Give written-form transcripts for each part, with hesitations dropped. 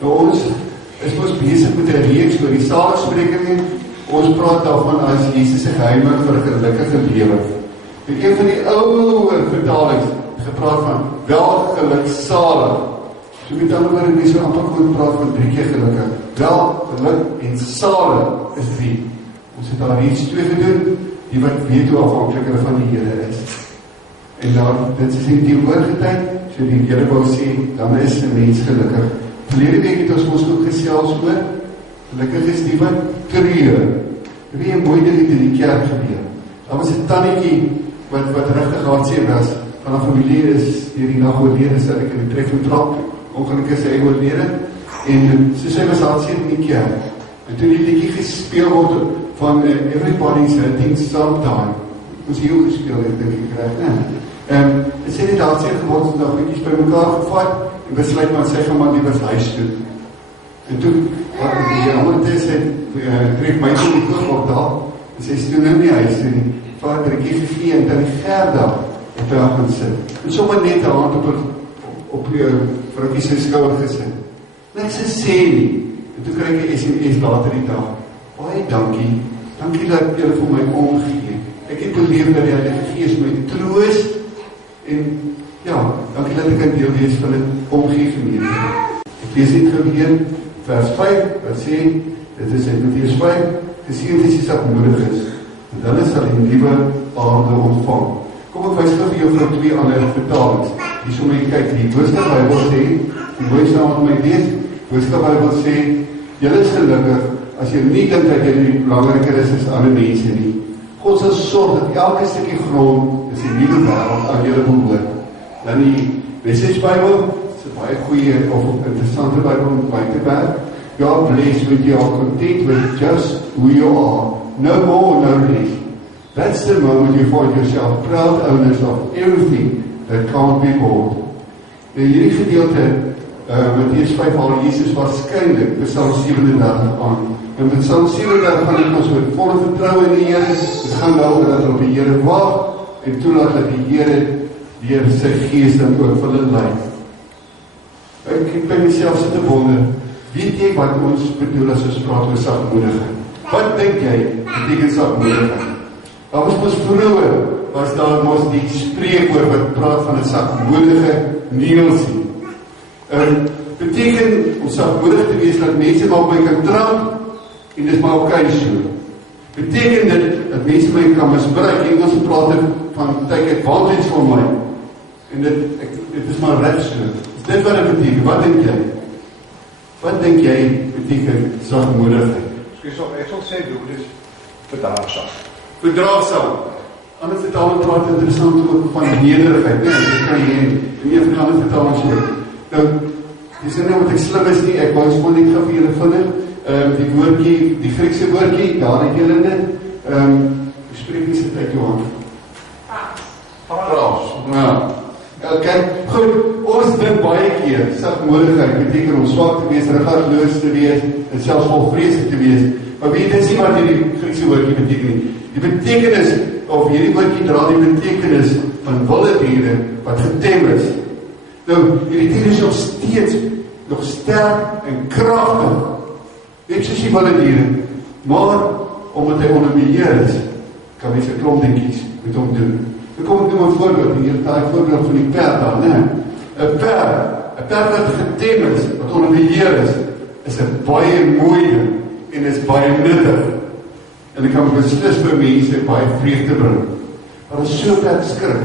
Nou ons is besig met 'n reeks oor die saligsprekinge. Ons praat daarvan as Jesus se geheime vir 'n gelukkige lewe. En een van die ou vertalings gepraat van welgeluksalig. So met ander woorde, mense so amper kon praat van 3 keer gelukkig. Wel, geluk en salig is 3. Ons het daar reeds 2 gedoen, die wat weet hoe afhanklik hulle van die Here is. En dan, dit is die teenwoordigheid, so die Here wou sê, dan is 'n mens gelukkig. Verlede week het ons ook gesels oor, gelukkig is die wat treur. Dit het 'n mooi ding in die kerk gebeur. Daar was 'n tannetjie wat regtig hartseer was, van 'n familie is deur die nag oorlede, sy ek in die trek getrap, ongelukkig is hy oorlede, en sy was hartseer in die kerk. En toe die liedjie gespeel word van Everybody's Hurting Sometime, ons hier ook gespeel het, dink ek reg, né? En sy het hartseer geword, sy het nog bietjies by mekaar gevat, en besluit maar, sy gaan maar liewer huis toe. En toe, die ander is, trek my toe die koorportaal, en sy is toe nou nie huis toe nie, Vader, ek het gegee, en dan die Gerda op haar gaan sit. En sommer net haar hand op vroukie sy skouer gesit. Niks gesê nie. En toe kry ek 'n SMS later die dag. Baie dankie dat julle vir my omgee. Ek het beleef dat die Heilige Gees my troos, en ja, dankie dat ek 'n deel wees van dit omgee gemeente. Ek lees dit gou weer, vers 5, wat sê, dit is in Matteus 5, geseënd is die sagmoediges, en dan sal die nuwe aarde ontvang. Kom ek wys vir jou van 2 ander vertalings. Hier so my kyk, die Woester Bybel sê, die mooi saam met my lees, Woester Bybel sê, julle is gelukkig as jy nie dink dat jy belangriker is as ander mense nie. God sal sorg dat elke stukkie grond is 'n nuwe wêreld aan julle behoort. Dan die Message Bybel, is 'n baie goeie of interessante Bybel om by te werk. God bless with you are content with just who you are. No more, no less. That's the moment you find yourself proud owners of everything that can't be bought. In hierdie gedeelte, Matteus 5 haal Jesus waarskynlik Psalm 37 aan. En met Psalm 37 gaan dit ons met volle vertroue in die Here. Dit gaan daaroor dat hulle op die Here wag en toelaat dat die Here deur sy Gees dan ook vir hulle lei. Ek by myself sit te wonder, weet jy wat ons bedoel as ons praat oor sagmoedigheid? Wat dink jy beteken sagmoedigheid? Daar was mos vroeër, was daar mos die spreekwoord wat praat van 'n sagmoedige neelsie. Beteken om sagmoedig te wees dat mense maar op my kan trap en dit maar oké so. Beteken dit dat mense my kan misbruik en ons praat van take advantage van my. En dit is maar reg so. Is dit wat dit beteken? Wat dink jy? Wat dink jy beteken sagmoedigheid? Ek sal sê, dit is verdraagsaam. Verdraagsaam. Ander vertaling praat interessant ook van nederigheid. Nee, dit kan jy in een van die ander vertalings ook. Nou, dis nou wat ek slim is nie, ek wou gewoon net gou vir julle vinnig, die woordjie, die Griekse woordjie, daar het julle dit, spreek nie sy tyd, Johan? Praas. Ja. Kijk, goed, ons dink baie keer, sagmoedigheid beteken om swak te wees, regardloos te wees, en selfs volvreeslik te wees. Maar weet dit is nie wat hierdie Griekse woordjie beteken nie. Die betekenis, of hierdie woordjie dra die betekenis van wilde diere wat getem is. Nou, hierdie dier is nog sterk en kragtig, net soos die wilde diere, maar omdat hy onder beheer is, kan mens 'n klomp dingetjies met hom doen. Dan kom ek noem 'n voorbeeld, hier daai voorbeeld van die perd daar, né? 'n perd wat getem is, wat onder beheer is 'n baie mooi ding en is baie nuttig. En ek kan beslis vir mense baie vreugde bring. Maar as so 'n perd skrik,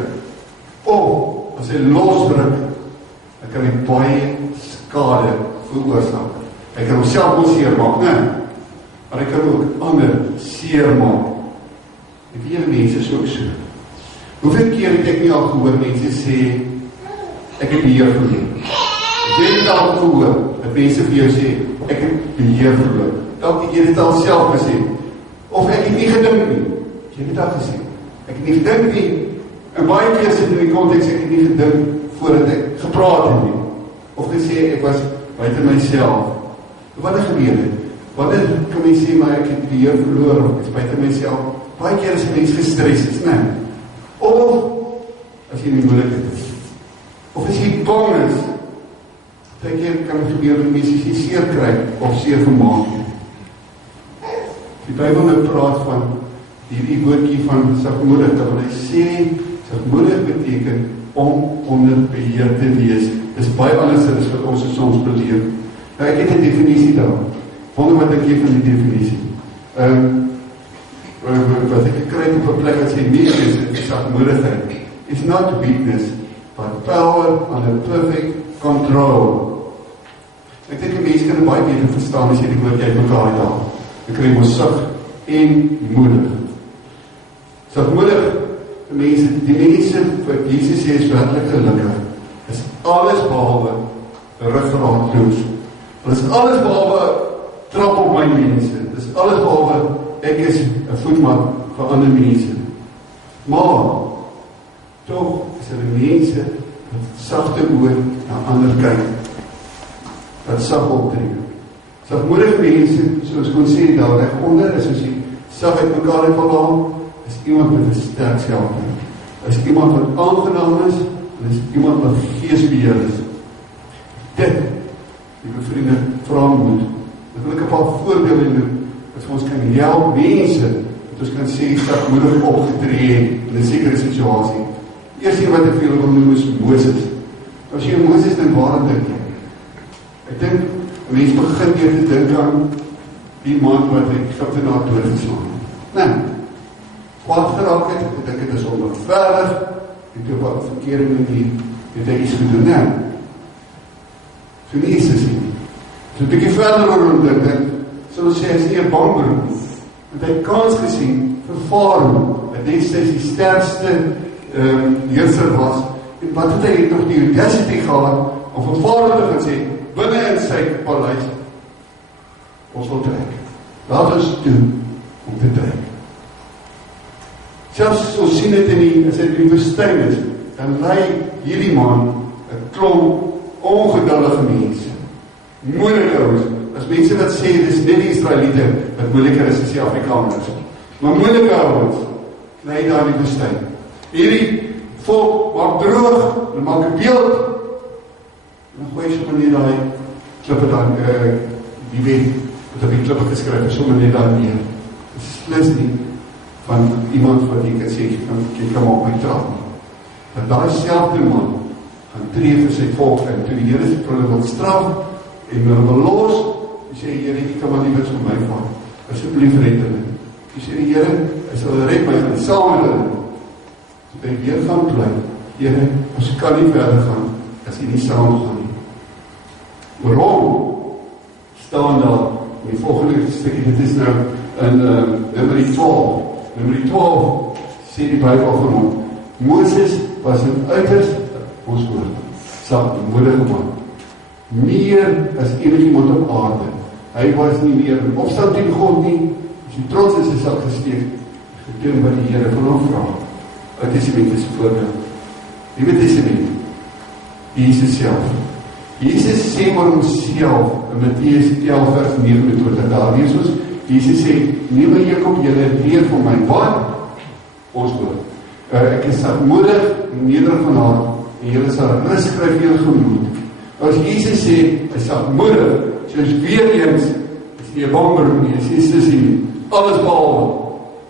of as hy losbreek, dan kan hy baie skade veroorsaak. Hy kan homself wel seermaak, né? Maar hy kan ook ander seermaak. En die mense is ook so. Hoeveel keer het ek nie al gehoor mense sê, ek het beheer verloor. Ek het al gehoor, dat mense vir jou sê, ek het beheer verloor. Dalk jy het dit al self gesê. Of ek het nie gedink nie. Jy het dit al gesê. Ek het nie gedink nie. En baie keer sit in die konteks, ek het nie gedink voordat ek gepraat het nie. Of gesê, ek was buite myself. Wat het gebeur het? Wat kan mens sê, maar ek het beheer verloor, of ek is buite myself. Baie keer as mens gestres is, né? Of as jy nie moeilikheid is. Of as jy bang is, Partykeer kan het gebeur dat mense nie seer kry of seer gemaak het. Die Bybel nou praat van hierdie woordjie van sagmoedig, dat hy sê, sagmoedig beteken om onder beheer te wees. Dis baie anders as wat ons soms beleef. Nou ek het 'n definisie daar. Wonder wat ek gee van die definisie. Wat ek gekry het op 'n plek wat sê nie is sagmoedigheid. It's not weakness, but power under perfect control. Ek dink die mense kan baie beter verstaan as jy die woord uit mekaar haal. Dan kry ons sag en moedig. Sagmoedig, die mense wat Jesus sê is werklik gelukkig, is alles behalwe ruggraatloos. Hulle is alles behalwe trap op my mense. Dis alles behalwe ek is 'n voetmat vir ander mense. Maar tog is hulle mense wat sagte oor na ander kyk. Wat sag optree. Sagmoedige mense, soos kon sê daar regonder, is as jy sag uit mekaar het verlaat, is iemand met 'n sterk selfbeeld. Is iemand wat aangenaam is, en is iemand wat geesbeheer is. Dit, lieve vriende, vra moet. Ek wil 'n paar voorbeelde noem, wat vir ons kan help mense, wat ons kan sê, sagmoedig opgetree het in 'n sekere situasie. Eerst een wat ek veel wil noem is Moses. As jy Moses dink, waarom dink jy? Ek dink, 'n mens begin weer te dink aan die man wat die Egiptenaar doodgeslaan het. Nee, kwaad geraak het, ek dink het is onregverdig, en toe wat verkeerde manier het hy iets gedoen. Nee, so nie is dit nie. So 'n bietjie verder oor dink, sal ons sê, hy is nie 'n bangbroek nie, want hy het kans gesien vir Farao, dat destyds die sterkste heerser was, en wat het hy nog die audacity gehad, om vir Farao te gaan sê, binne in sy paleis, ons wil trek. Laat ons doen, om te trek. Selfs ons sien het as hy in die woestyn is, dan lei hierdie man, 'n klomp ongeduldige mense, moeilike ouens, as mense wat sê, dis net die Israeliete, wat moeiliker is as die Afrikaners, maar moeilike ouens, lei daar in die woestyn. Hierdie volk maak droog, hulle maak 'n beeld, en dan gooi sommer net daai klippe dan, die wet, wat op die klippe geskryf is, sommer net daar neer. Dit is slis nie van iemand wat jy kan sê, jy kan op my trap nie. Dat daai selfde man gaan tree vir sy volk, en toe die Here sê, hulle wil straf, en hulle wil los, hy sê, Here, jy kan maar nie wat vir my vat, asseblief red hulle. Hy sê, die Here, hy sal red my, en saam met hulle, so hy weer gaan bly, Here, ons kan nie verder gaan, as hy nie saam gaan nie. Waarom staan daar, in die volgende stukkie, dit is nou in nummer 12, nummer 12, sê die Bybel van hom, Moses was een uiters, ons woord, sagmoedige man, meer as enigiemand op aarde. Hy was nie meer in opstand teen God nie, as hy trots is, is al gesteek, gedoen wat die Here van hom vra. Ou Testament is 'n voorbeeld. Nuwe Testament, Jesus self. Jesus sê maar homself in Matteus 11 vers 29, daar lees ons, Jesus sê, neem my Jakob, julle leer van my, wat? Ons woord. Ek is sagmoedig en nederig van hart, en julle sal rus kry vir julle gemoed. As Jesus sê, hy is sagmoedig, soos weer eens, is nie 'n bangbroek nie, is nie sissie, alles behalwe.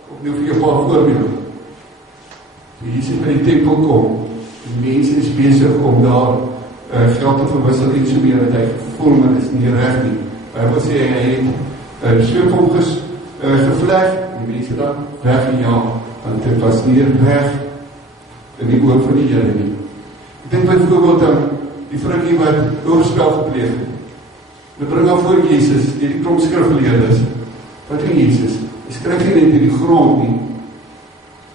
Ek nou vir jou 'n paar voorbeelde. So Jesus by die tempel kom, die mense is besig om daar geld te verwissel en so meer, dat hy gevoel, maar is nie reg nie. Hy wil sê, hy het soop om gevleg, die mense daar weggejaag, want dit was nie reg in die oog van die Here nie. Ek dink byvoorbeeld aan die vroukie wat oorspel gepleeg het. Hulle bring haar voor Jesus, die klomp skrifgeleerdes. Wat doen Jesus? Hy skryf nie net in die grond nie.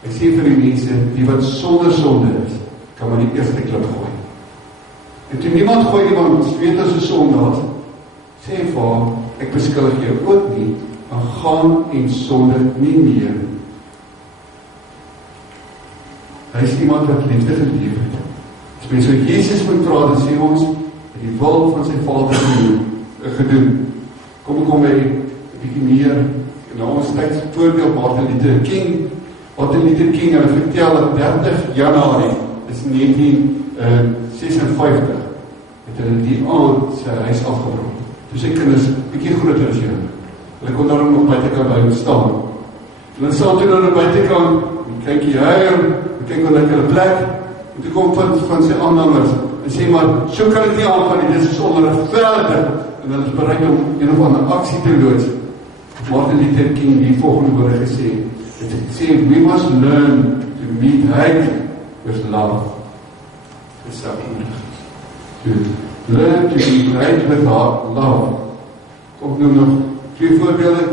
Hy sê vir die mense, die wat sonder sonde is, kan maar die eerste klip gooi. En toe niemand gooi nie, want ons weet as 'n sondaar, sê vir haar, ek beskuldig jou ook nie, maar gaan en sonde nie meer. Hy is iemand wat liefde geleef het. As mens so Jesus moet praat, dan sê ons, die wil van sy Vader gedoen. Kom by 'n bietjie meer, na ons tyd voorbeeld, Martin Luther King, hulle vertel dat 30 Januarie is 1956, het hulle die aand sy huis afgebroek. Toe sy kinders bietjie groter as jou. Hulle kon daarom nog buitekant by hom staan. En dan staan toe nou na buitekant, en kyk jy huil, en kyk hoe lyk hulle plek, en toe kom van sy aanhangers, en sê maar, so kan ek nie aangaan nie, dit is onregverdig, en hulle is bereid om een of ander aksie te loods. Martin Luther King die volgende woorde gesê, het sê, we must learn to meet hate with love. Dit is to learn to be hate with love. Kom nou nog 2 voorbeelde,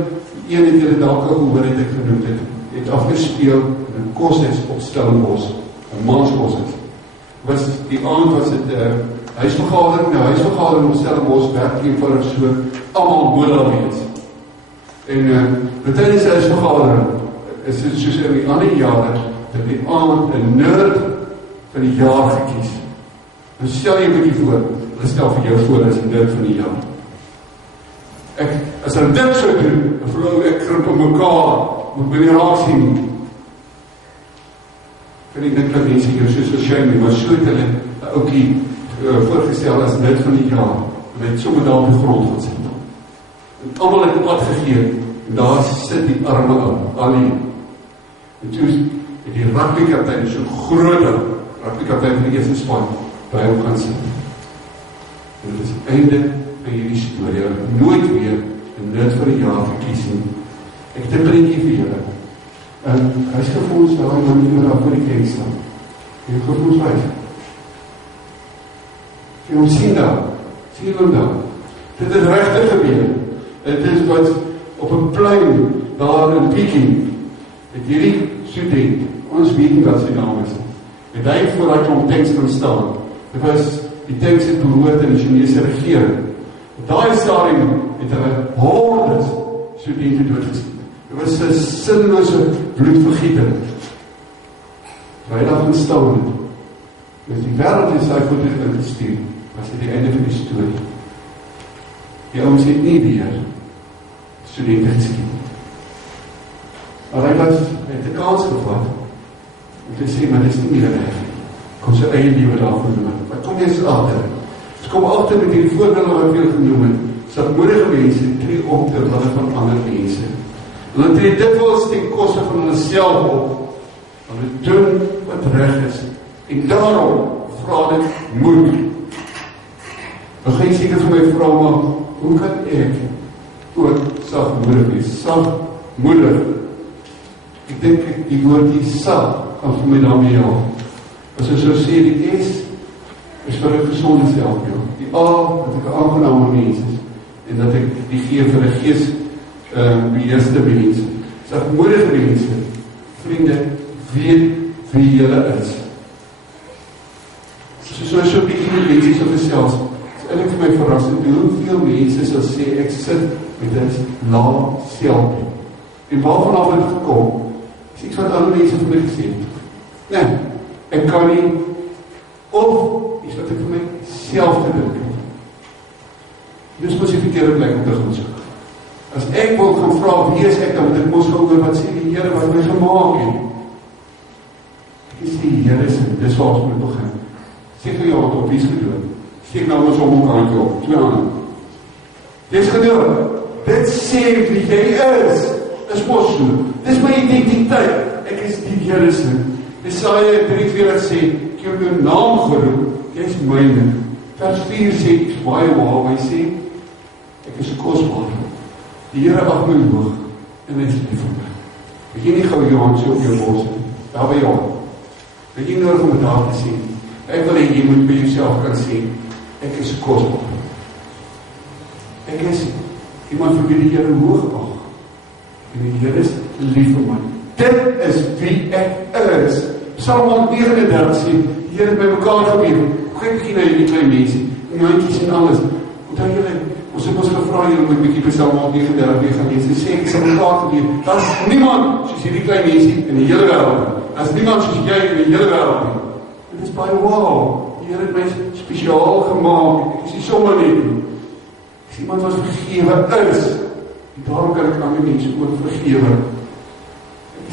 een het julle dalk al gehoor het ek genoemd het afgespeel in 'n koshuis op Stellenbosch, 'n manskoshuis. Was die aand was dit huisvergadering op Stellenbosch, werk eenvoudig so, almal moet daar wees. En tydens die huisvergadering is dit soos in die ander jare, dat die aand 'n nerd van die jaar gekies. Nou stel jy 'n bietjie voor, hulle stel vir jou voor as 'n nerd van die jaar. As hulle dit sou doen, dan verloor ek krimp op mekaar, moet my nie raak sien nie. Kan ek dink dat mense jou so shame, maar so het hulle 'n oukie voorgestel as nerd van die jaar, en het sommer daar op die grond gaan sit. En almal het pad gegee, en daar sit die arme ou, alleen. En toe het die rugbykaptein, so groter rugbykaptein van die eerste span, by hom gaan sit. En dit is die einde van hierdie storie, nooit weer 'n nerd van die jaar verkies nie. Ek het 'n prentjie vir julle. Hy is gevoels daar, en dan nie meer daar voor die kerk staan. Hy het gevoels wys. Jy moet sien daar, sien hom daar. Dit is regtig gebeur. Dit is wat op 'n plein, daar in Peking, het hierdie student, ons weet nie wat sy naam is, het hy voor hy klomp tanks kan staan. Dit was, die tanks het behoort in die Chinese regering. Daai stadium het hulle honderds studente doodgeskiet. Dit was 'n sinnelose bloedvergieting. Waar hy daar gaan staan het. Dus die wêreld is sy voet ingestuur, was dit die einde van die storie. Die ouens het nie weer studente geskiet. Maar hy het 'n kans gevat om te sê, maar dit is nie meer reg. Kom sy eie lewe daarvoor noem. Maar kom jy eens agter. Dus kom agter met die voorbeelde wat ek wil genoem het. Sagmoedige mense tree op ter wille van ander mense. Hulle tree dikwels ten koste van hulle self op. Hulle doen wat reg is. En daarom vra dit moed. Dan gaan jy seker vir my vra, maar hoe kan ek ook sagmoedig wees? Sagmoedig. Ek dink die woordjie sag gaan vir my daarmee help. As ek so sê, die S is vir 'n gesonde selfbeeld. Die A, dat ek 'n aangename mens is. En dat ek die G vir 'n gees beheerste mens. Sagmoedige mense, vriende, weet wie julle is. So 'n bietjie met mense so gesels. Dit is eintlik vir my verrassend hoeveel mense sal sê ek sit met 'n lae selfbeeld. En waarvan af het gekom? Is iets wat ander mense vir my gesê het. Nee, ek kan nie, of iets wat ek vir myself te dink het. Dis mos die verkeerde plek om te gaan soek. As ek wil gaan vra wie is ek, dan moet ek mos gaan oor wat sê die Here wat my gemaak het. Ek is die Here se, dis waar ons moet begin. Steek jou hand op, wie is gedoen? Steek nou ons om elkaar op, 2 hande. Dis gedoen. Dit sê wie jy is. Dis mos so. Dis my identiteit. Ek is die Here se. Jesaja 3:4 sê, ek het jou naam geroep, jy is myne. Vers 4 sê, ek is baie waar, hy sê, ek is kosbaar. Die Here ag my hoog, en hy is lief vir my. Ek jy nie gou jou hand so op jou bors, daar by jou. Ek jy nodig om het daar te sê, ek wil jy moet by jouself kan sê, ek is kosbaar. Ek is iemand vir wie die Here hoog ag, en die Here is lief vir my. Dit is wie ek is. Psalm 139 sê, die Here het by mekaar gebeur. Kyk bietjie na hierdie klein mense, die handjies en alles. Onthou julle, ons het ons gevra julle moet bietjie by Psalm 139 weer gaan lees. Hy sê, ek is aan mekaar gebeur. Daar is niemand soos hierdie klein mense in die hele wêreld. Daar is niemand soos jy in die hele wêreld nie. En dit is baie wow. Die Here het my spesiaal gemaak. Ek is nie sommer net nie. Ek is iemand wat vergewe is. En daarom kan ek ander mense ook vergewe.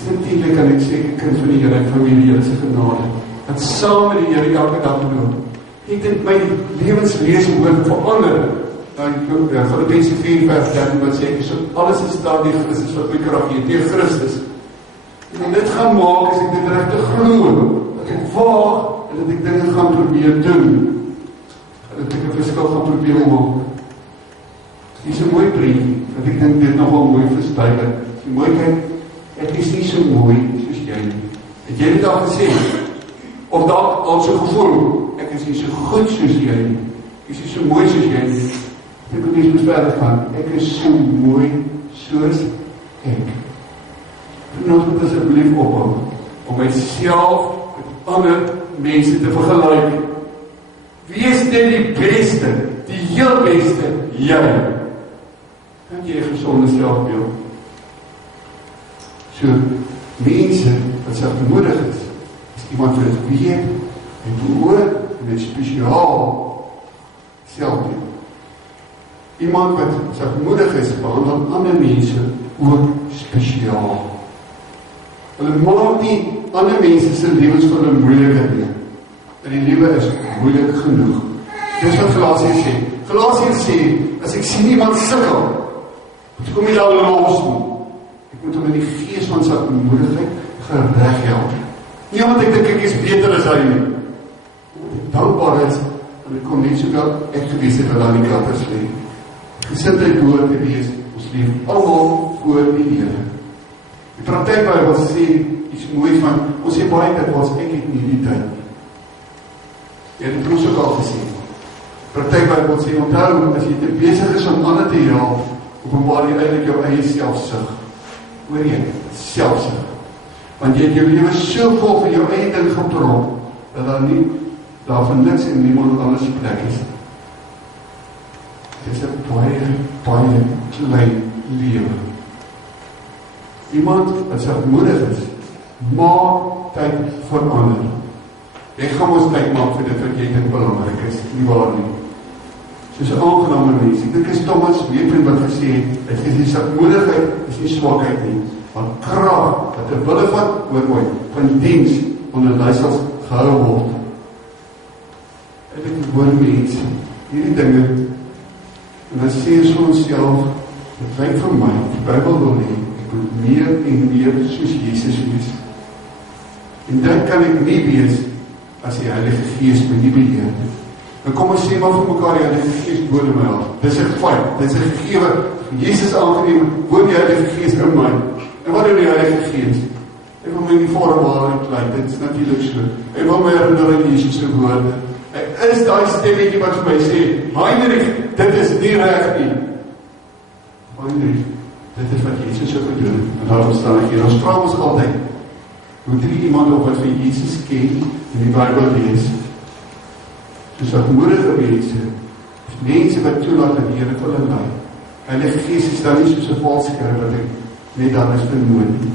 Natuurlik kan ek sê, ek kind van die Here en van die Here se genade, wat saam met die Here elke dag loop, Ek dink my lewenswese moet verander. Filippense 4:13 wat sê, ek so alles is daar die Christus wat my krag gee, deur Christus. En dit gaan maak as ek dit regtig glo, dat ek waag en dat ek dinge gaan probeer doen. Dat ek 'n verskil gaan probeer maak. Dis 'n mooi brief, want ek dink dit nogal mooi verstydig. Die mooiheid, ek is nie so mooi soos jy nie. Het jy dit al gesê? Of dalk al so gevoel, ek is nie so goed soos jy nie. Ek is nie so mooi soos jy nie. Ek moet nie verder gaan, ek is so mooi soos ek. En ons moet asseblief ophou om myself met ander mense te vergelyk. Wie is net die beste, die heel beste? Jy. Kan jy 'n gesonde selfbeeld? So, mense wat selfmoedig is iemand wat het weet, en behoor, en het spesiaal selfbeeld. Iemand wat selfmoedig is, behandel ander mense ook spesiaal. Hulle maak nie ander mense se lewens vir hulle moeiliker nie. En die lewe is moeilik genoeg. Dis wat Galasiërs sê. Galasiërs sê, as ek sien iemand sukkel, moet kom nie daar los nie. Ek moet hom in die gees van selfmoedigheid gereg help. Nie omdat ek dink ek is beter as hy nie. Dankbaar is, en ek kom net soveel ek gewees het wat aan die katters lê. Gesindheid behoort te wees, ons leef almal voor die Here. Die praktykbybel sê iets moois van, ons sê baie dikwels, ek het nie die tyd nie. Jy het het ons ook al gesê. Praktykbybel sê, onthou, as jy te besig is om ander te help, openbaar jy eintlik jou eie selfsug. Hoor jy, selfsug. Want jy het jou lewe so vol van jou eie ding geprop, dat daar van niks en niemand anders plek is. Dit is 'n baie klein lewe. Iemand wat selfmoedig is, maak tyd vir ander. Jy gaan ons tyd maak vir dit wat jy dink belangrik is, nie waar nie. Soos 'n aangename mens. Ek dink is Thomas Wiepen wat gesê het, die selfmoedigheid is nie swakheid nie, maar krag wat ter wille van diens onder leiersels gehou word. Ek hoor mense, hierdie dinge, en dan sê ons vir onsself, dit lyk vir my, die Bybel wil hê, ek moet meer en meer soos Jesus wees. En dit kan ek nie wees, as die Heilige Gees my nie beheer. En kom ons sê maar vir mekaar, die Heilige Gees boorde my af. Dis 'n feit, dis 'n gegewe, Jesus aangeneem, woon die Heilige Gees in my. En wat doen die Heilige Gees? Hy wil my in die vorm waarheid lei, dit is natuurlik so. Hy wil my herinner aan Jesus se woorde. Hy is daai stemmetjie wat vir my sê, Heinrich, dit is nie reg nie. Heinrich, dit is wat Jesus so gedoen het. En daarom staan ek hier, ons vra ons altyd, hoe tree iemand op wat vir Jesus ken in die Bybel lees? Soos selfmoedige mense wat toelaat dat die Here hulle lei. Heilige Gees is dan nie soos 'n valskerm wat ek net daar is vermoed nie.